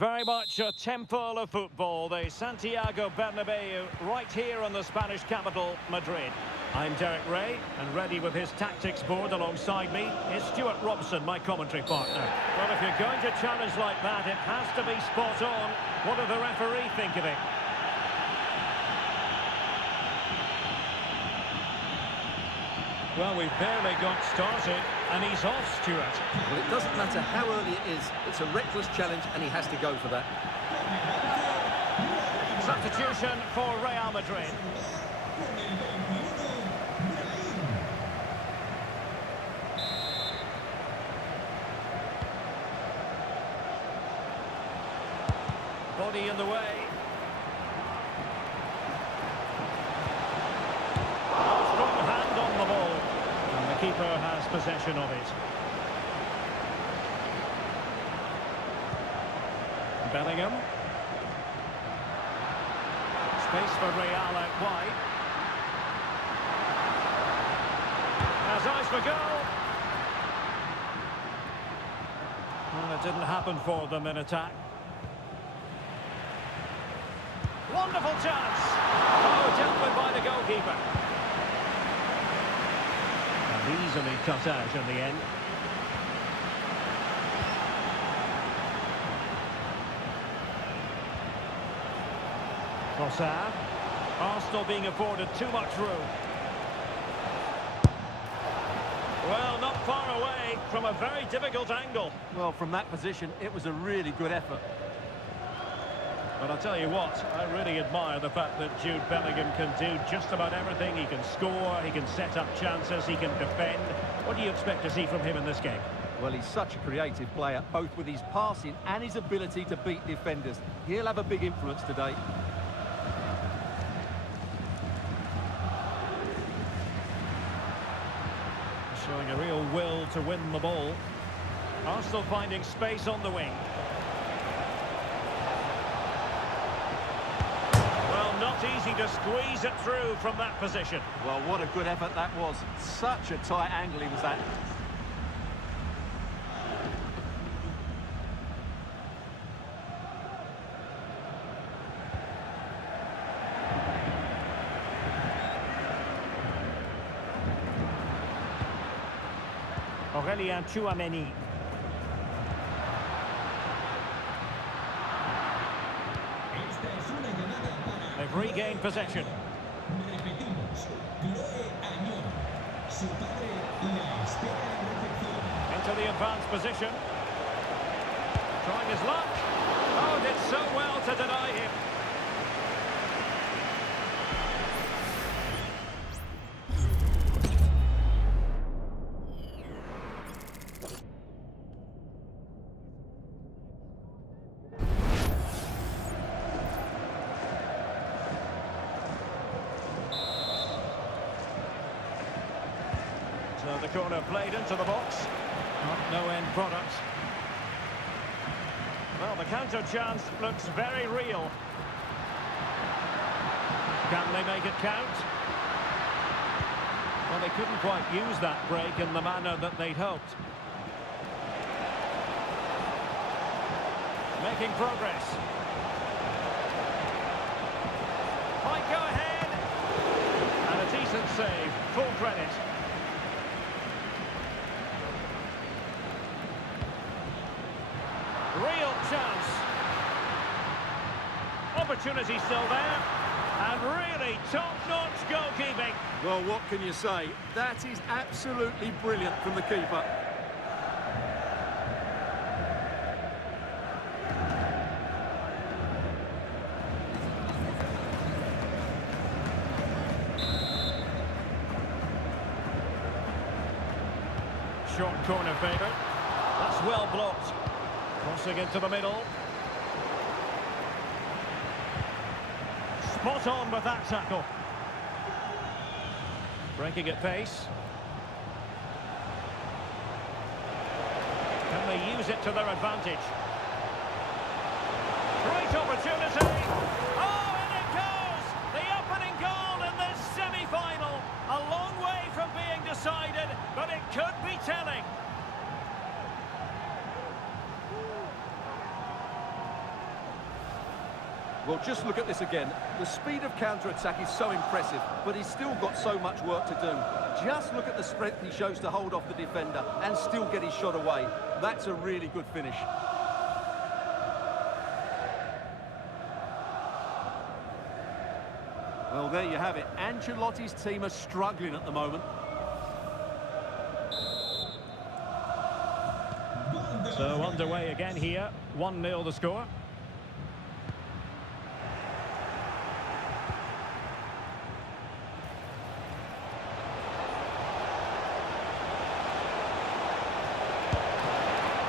Very much a temple of football, the Santiago Bernabeu, right here in the Spanish capital, Madrid. I'm Derek Ray, and ready with his tactics board alongside me is Stuart Robson, my commentary partner. Well, if you're going to challenge like that, it has to be spot on. What do the referee think of it? Well, we've barely got started, and he's off, Stuart. Well, it doesn't matter how early it is. It's a reckless challenge, and he has to go for that. Substitution for Real Madrid. Body in the way. Strong hand on the ball. And the keeper has possession of it. Bellingham. Space for Real out wide. Has eyes for goal. Well, it didn't happen for them in attack. Wonderful chance. Oh, dealt with by the goalkeeper. And easily cut out in the end. Trossard. Arsenal being afforded too much room. Well, not far away from a very difficult angle. Well, from that position, it was a really good effort. But I'll tell you what, I really admire the fact that Jude Bellingham can do just about everything. He can score, he can set up chances, he can defend. What do you expect to see from him in this game? Well, he's such a creative player, both with his passing and his ability to beat defenders. He'll have a big influence today. Showing a real will to win the ball. Arsenal finding space on the wing. Not easy to squeeze it through from that position. Well, what a good effort that was. Such a tight angle he was at. Aurélien Tchouameni. They've regained possession. Into the advanced position. Trying his luck. Oh, did so well to deny him. So the corner played into the box. No end product. Well, the counter chance looks very real. Can they make it count? Well, they couldn't quite use that break in the manner that they'd hoped. Making progress. Might go ahead. And a decent save. Full credit. Real chance. Opportunity still there. And really top-notch goalkeeping. Well, what can you say? That is absolutely brilliant from the keeper. Short corner favour. That's well blocked. Crossing into the middle. Spot on with that tackle. Breaking at pace. Can they use it to their advantage? Great opportunity. Oh, and it goes! The opening goal in this semi-final. A long way from being decided, but it could be telling. Well, just look at this again. The speed of counter-attack is so impressive, but he's still got so much work to do. Just look at the strength he shows to hold off the defender and still get his shot away. That's a really good finish. Well, there you have it. Ancelotti's team are struggling at the moment. So underway again here. 1-0 the score.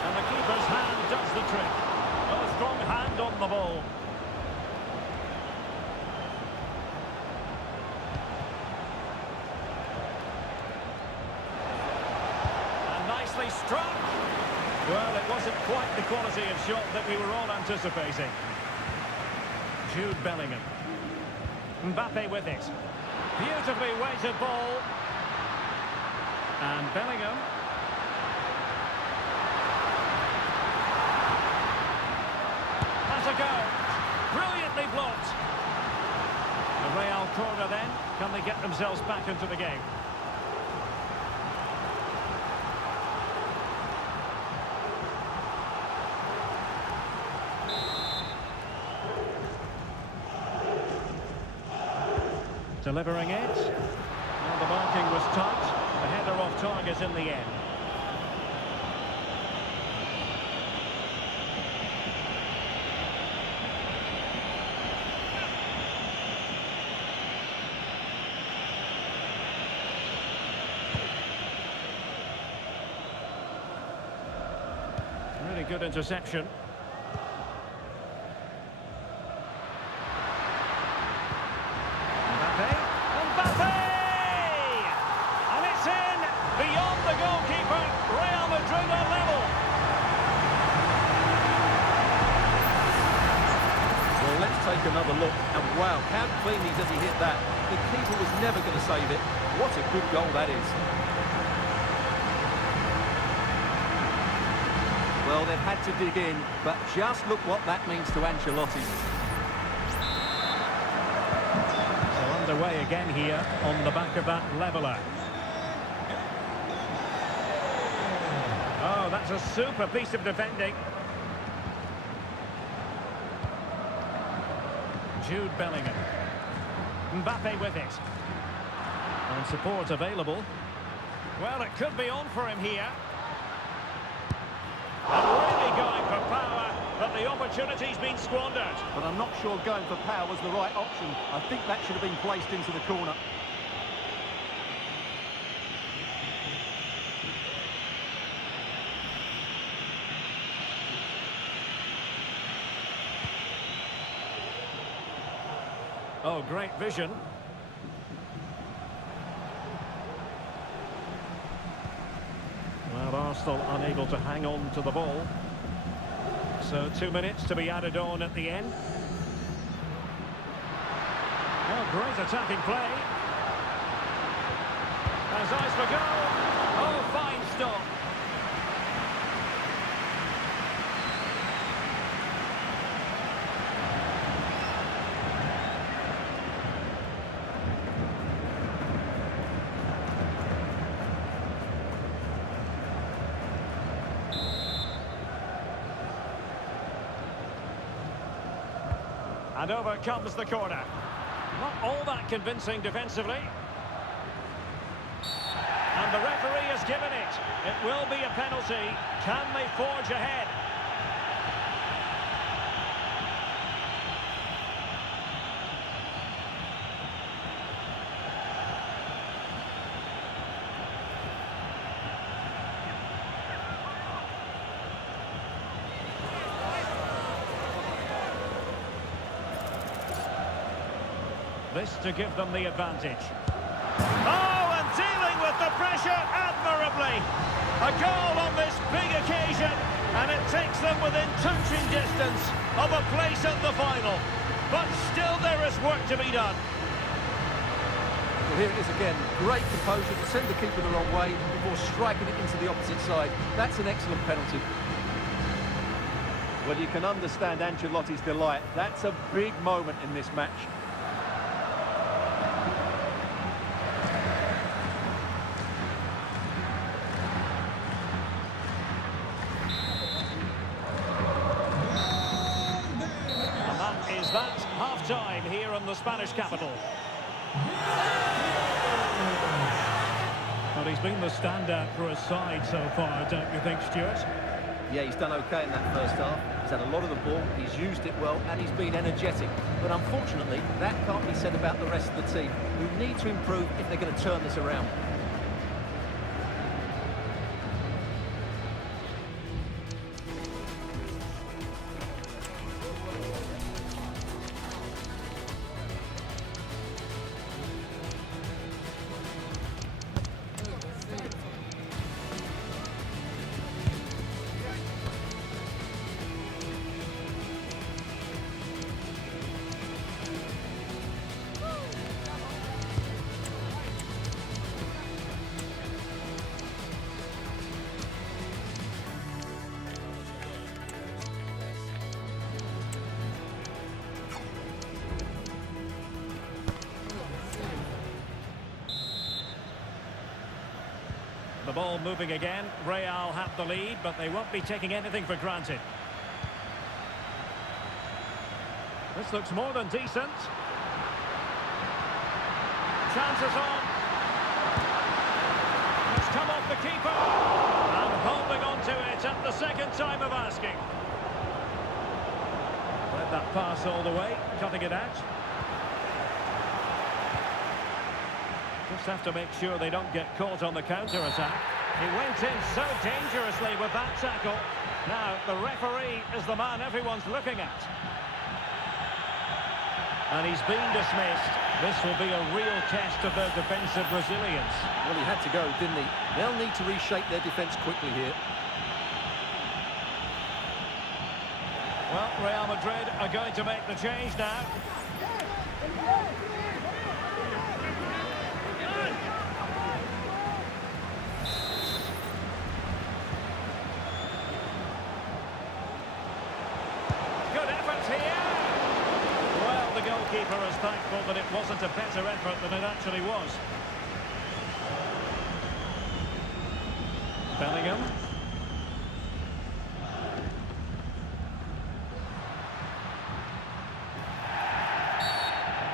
And the keeper's hand does the trick. A strong hand on the ball. And nicely struck. Well, it wasn't quite the quality of shot that we were all anticipating. Jude Bellingham. Mbappe with it. Beautifully weighted ball. And Bellingham. Has a go. Brilliantly blocked. The Real corner then. Can they get themselves back into the game? Delivering it. Well, the marking was tight. The header off target in the end. Really good interception. Take another look, and wow, how cleanly does he hit that? The keeper was never going to save it. What a good goal that is. Well, they've had to dig in, but just look what that means to Ancelotti. So underway again here on the back of that leveller. Oh, that's a super piece of defending. Jude Bellingham. Mbappe with it. And support available. Well, it could be on for him here. And really going for power, but the opportunity's been squandered. But I'm not sure going for power was the right option. I think that should have been placed into the corner. Oh, great vision. Well, Arsenal unable to hang on to the ball. So 2 minutes to be added on at the end. Oh, great attacking play. Has eyes for goal. Oh, fine stop. And over comes the corner. Not all that convincing defensively. And the referee has given it. It will be a penalty. Can they forge ahead? This to give them the advantage. Oh, and dealing with the pressure admirably. A goal on this big occasion, and it takes them within touching distance of a place at the final. But still there is work to be done. Well, here it is again. Great composure to send the keeper the wrong way before striking it into the opposite side. That's an excellent penalty. Well, you can understand Ancelotti's delight. That's a big moment in this match. And that is that half-time here in the Spanish capital. Well, he's been the standout for his side so far, don't you think, Stuart? Yeah, he's done okay in that first half. He's had a lot of the ball, he's used it well, and he's been energetic. But unfortunately, that can't be said about the rest of the team, who need to improve if they're going to turn this around. The ball moving again. Real have the lead, but they won't be taking anything for granted. This looks more than decent. Chances on. It's come off the keeper. And holding on to it at the second time of asking. Let that pass all the way, cutting it out. Just have to make sure they don't get caught on the counter-attack. He went in so dangerously with that tackle. Now, the referee is the man everyone's looking at. And he's been dismissed. This will be a real test of their defensive resilience. Well, he had to go, didn't he? They'll need to reshape their defence quickly here. Well, Real Madrid are going to make the change now. Goalkeeper is thankful that it wasn't a better effort than it actually was. Bellingham.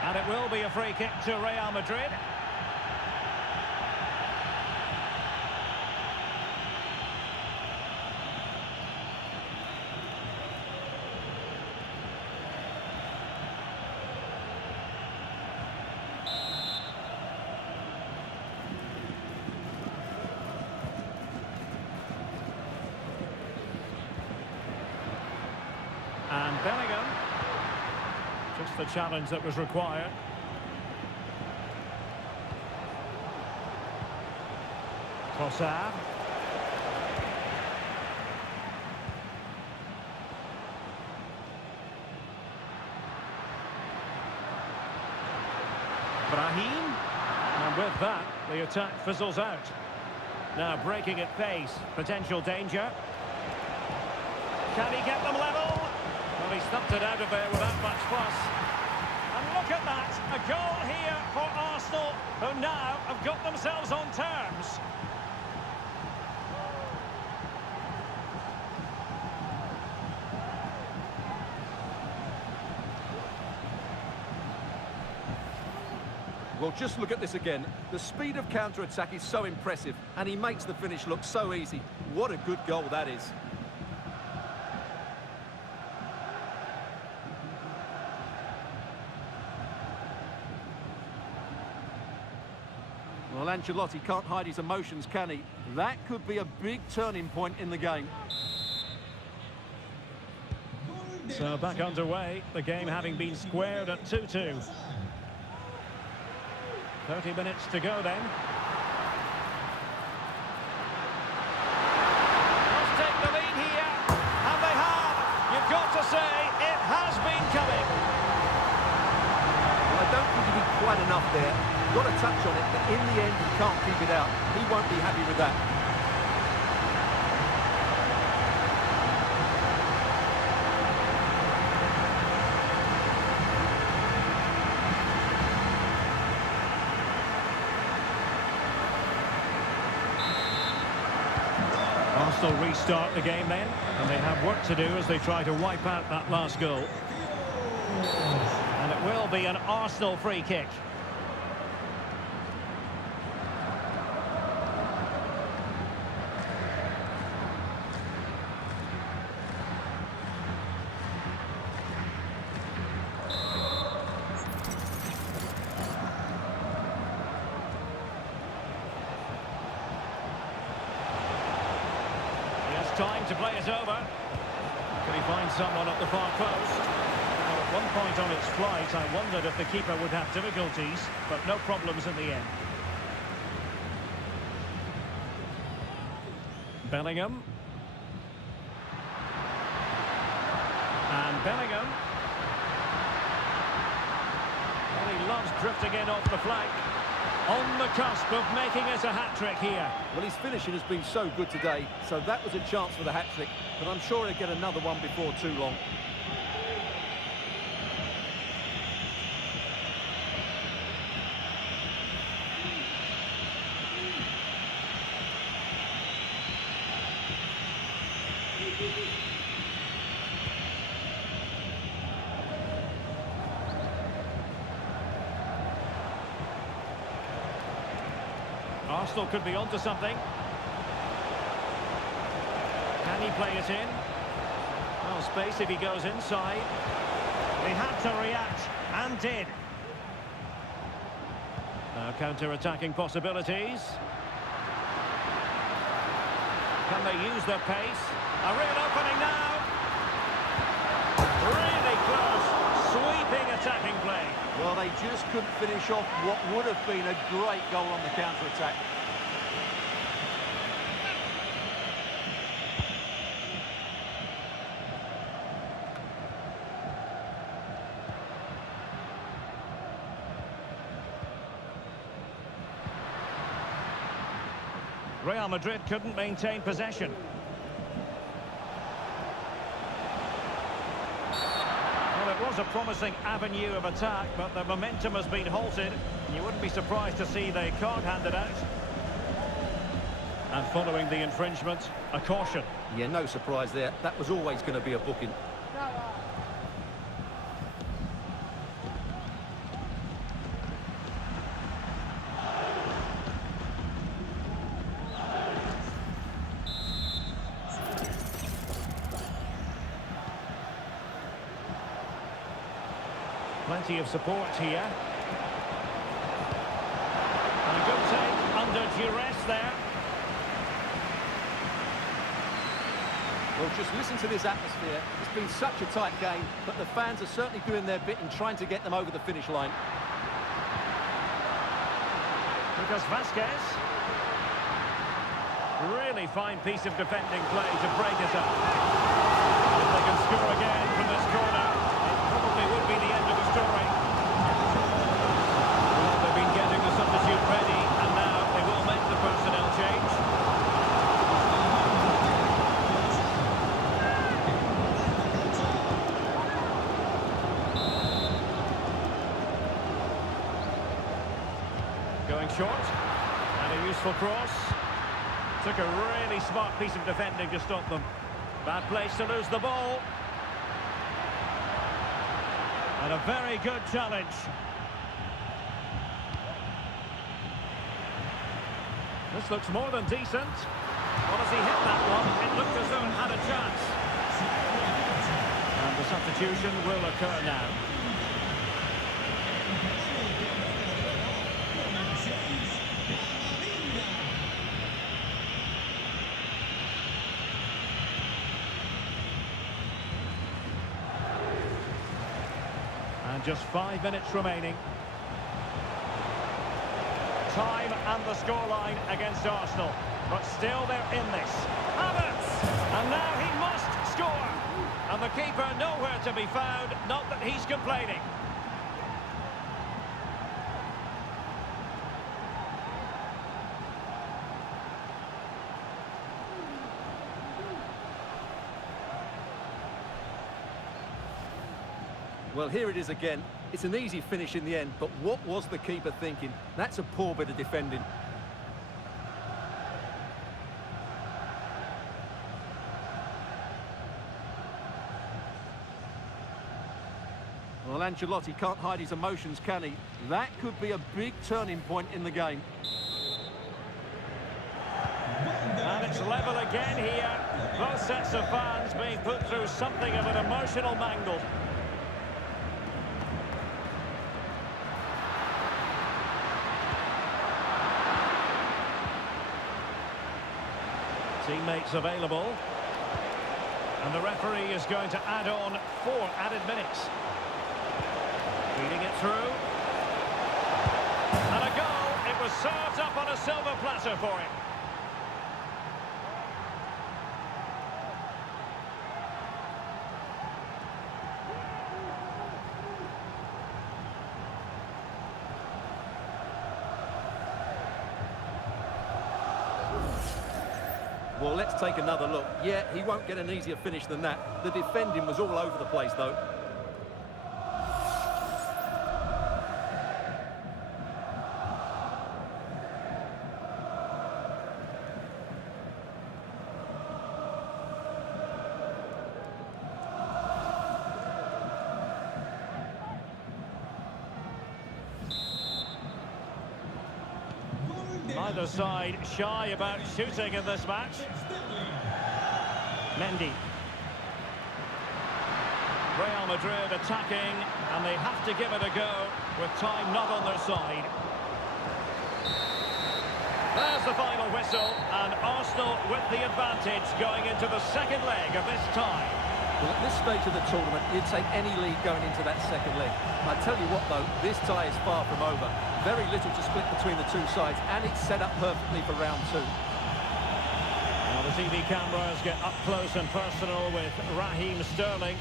And it will be a free kick to Real Madrid. And Bellingham, just the challenge that was required. Trossard. Brahim. And with that, the attack fizzles out. Now breaking at pace, potential danger. Can he get them level? Well, he stumped it out of there without much fuss. And look at that, a goal here for Arsenal, who now have got themselves on terms. Well, just look at this again. The speed of counter-attack is so impressive, and he makes the finish look so easy. What a good goal that is. Well, Ancelotti can't hide his emotions, can he? That could be a big turning point in the game. So back underway, the game having been squared at 2-2. 30 minutes to go then. Must take the lead here, and they have. You've got to say, it has been coming. Well, I don't think he did quite enough there. Got a touch on it, but in the end, he can't keep it out. He won't be happy with that. Arsenal restart the game then, and they have work to do as they try to wipe out that last goal. And it will be an Arsenal free kick. Time to play it over. Can he find someone at the far post? Well, at one point on its flight, I wondered if the keeper would have difficulties, but no problems in the end. Bellingham. And Bellingham. Well, he loves drifting in off the flank. On the cusp of making it a hat-trick here. Well, his finishing has been so good today, so that was a chance for the hat-trick, but I'm sure he'll get another one before too long. Arsenal could be onto something. Can he play it in? Well, space if he goes inside. He had to react, and did. Now counter-attacking possibilities. Can they use their pace? A real opening now. Really close. Sweeping attacking play. Well, they just couldn't finish off what would have been a great goal on the counter-attack. Real Madrid couldn't maintain possession. Well, it was a promising avenue of attack, but the momentum has been halted. You wouldn't be surprised to see they can't hand it out. And following the infringement, a caution. Yeah, no surprise there. That was always going to be a booking. Plenty of support here. And a good take under duress there. Well, just listen to this atmosphere. It's been such a tight game, but the fans are certainly doing their bit in trying to get them over the finish line. Lucas Vazquez. Really fine piece of defending play to break it up. If they can score again from this corner, it probably would be the end of the story. Well, they've been getting the substitute ready, and now they will make the personnel change. Going short, and a useful cross. Took a really smart piece of defending to stop them. Bad place to lose the ball. And a very good challenge. This looks more than decent. Well, as he hit that one, it looked as though it had a chance. And the substitution will occur now. And just 5 minutes remaining. Time and the scoreline against Arsenal. But still they're in this. Havertz! And now he must score. And the keeper nowhere to be found. Not that he's complaining. Well, here it is again. It's an easy finish in the end, but what was the keeper thinking? That's a poor bit of defending. Well, Ancelotti can't hide his emotions, can he? That could be a big turning point in the game. And it's level again here. Both sets of fans being put through something of an emotional mangle. Teammates available. And the referee is going to add on 4 added minutes. Feeding it through. And a goal. It was served up on a silver platter for him. Well, let's take another look. Yeah, he won't get an easier finish than that. The defending was all over the place, though. Neither side shy about shooting in this match. Mendy. Real Madrid attacking, and they have to give it a go with time not on their side. There's the final whistle, and Arsenal with the advantage going into the second leg of this tie. Well, at this stage of the tournament, you'd take any lead going into that second leg. I tell you what, though, this tie is far from over. Very little to split between the two sides, and it's set up perfectly for round 2. Now the TV cameras get up close and personal with Raheem Sterling.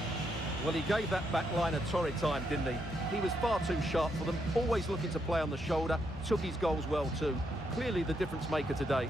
Well, he gave that back line a torrid time, didn't he? He was far too sharp for them, always looking to play on the shoulder, took his goals well too. Clearly the difference maker today.